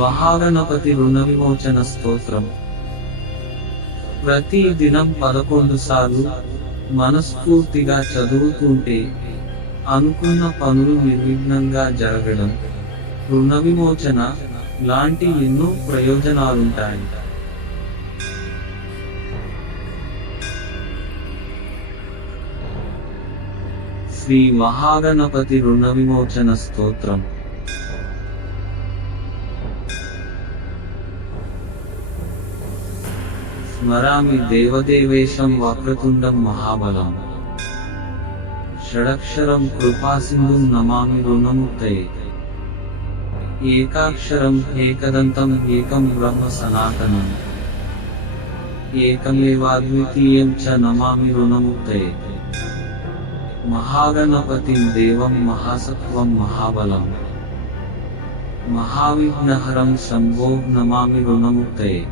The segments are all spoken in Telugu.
మహాగణపతి రుణ విమోచన స్తోత్రం. ప్రతి దినం 11 సార్లు మనస్ఫూర్తిగా చదువుతుంటే అనుకున్న పనులు నిర్విఘ్నంగా జరగడం, రుణ విమోచన లాంటి ఎన్నో ప్రయోజనాలుంటాయి. శ్రీ మహాగణపతి రుణ విమోచన స్తోత్రం. స్మరామి దేవదేవేశం వక్రతుండం మహాబలం, షడక్షరం కృపాసింధుం నమామి రుణముక్తయే. ఏకాక్షరం ఏకదంతం ఏకం బ్రహ్మ సనాతనం, ఏకమేవాద్వితీయం చ నమామి రుణముక్తయే. మహాగణపతిం దేవం మహాసత్వం మహాబలం, మహావిఘ్నహరం శంభో నమామి రుణముక్తయే.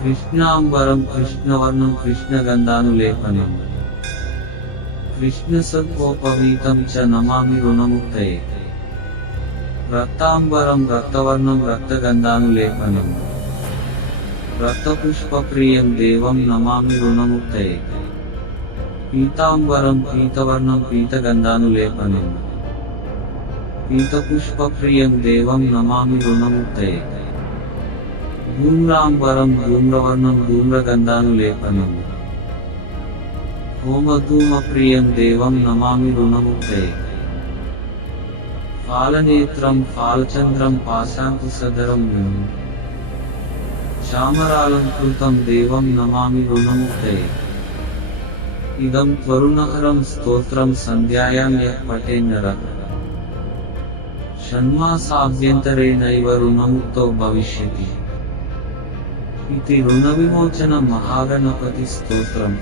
కృష్ణాంబరం కృష్ణవర్ణం కృష్ణగంధానులేపనం, కృష్ణసర్పోపవీతం చ నమామి రుణముక్తయే. రక్తాంబరం రక్తవర్ణం రక్తగంధానులేపనం, రక్తపుష్పప్రియం దేవం నమామి రుణముక్తయే. పీతాంబరం పీతవర్ణం పీతగంధానులేపనం, పీతపుష్పప్రియం దేవం నమామి రుణముక్తయే. ధూమ్రాంబరం ధూమ్రవర్ణం ధూమ్రగంధానులేపనం, హోమధూమప్రియం దేవం నమామి రుణముక్తయే. ఫాలనేత్రం ఫాలచంద్రం పాశాంకుశధరం విను, చామరాలంకృతం దేవం నమామి రుణముక్తయే. ఇదం త్వరుణహరం స్తోత్రం సంధ్యాయాం యః పఠేన్నరః షణ్మాసాభ్యంతరేణైవ రుణముక్తో భవిష్యతి. ఇది రుణ విమోచన మహాగణపతి స్తోత్రం.